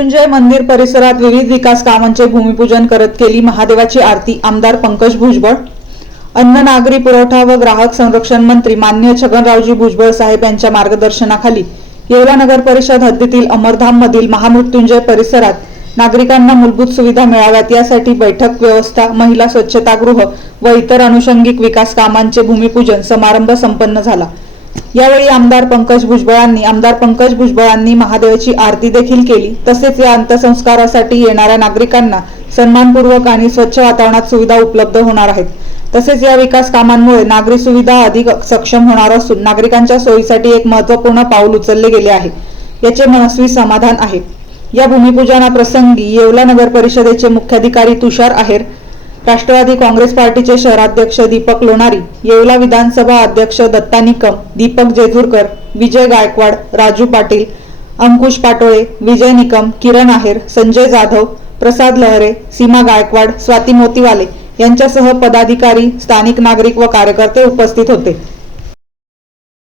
मृत्युंजय मंदिर परिसरात विविध विकास कामांचे भूमिपूजन करत केली महादेवाची आरती. आमदार पंकज भुजबळ अन्न नागरी पुरवठा व ग्राहक संरक्षण मंत्री मान्य छगनरावजी भुजबळ साहेब यांच्या मार्गदर्शनाखाली येवला नगर परिषद हद्दीतील अमरधाम मधील महामृत्युंजय परिसरात नागरिकांना मूलभूत सुविधा मिळाव्यात. यासाठी बैठक व्यवस्था महिला स्वच्छतागृह व इतर अनुषंगिक विकास कामांचे भूमिपूजन समारंभ संपन्न झाला. यावेळी आमदार पंकज भुजबळांनी आमदार पंकज भुजबळांनी महादेवाची आरती देखील केली. तसेच या अंत्यसंस्कारासाठी येणाऱ्या नागरिकांना सन्मानपूर्वक आणि स्वच्छ वातावरणात सुविधा उपलब्ध होणार आहेत. तसेच या विकास कामांमुळे नागरी सुविधा अधिक सक्षम होणार असून नागरिकांच्या सोयीसाठी एक महत्त्वपूर्ण पाऊल उचलले गेले आहे. याचे मनस्वी समाधान आहे. या भूमिपूजनाप्रसंगी येवला नगर परिषदेचे मुख्याधिकारी तुषार आहेर राष्ट्रवादी काँग्रेस पार्टीचे शहराध्यक्ष दीपक लोणारी येवला विधानसभा अध्यक्ष दत्ता निकम दीपक जेजूरकर विजय गायकवाड राजू पाटील अंकुश पाटोळे विजय निकम किरण आहेर संजय जाधव प्रसाद लहरे सीमा गायकवाड स्वाती मोतीवाले यांच्यासह पदाधिकारी स्थानिक नागरिक व कार्यकर्ते उपस्थित होते.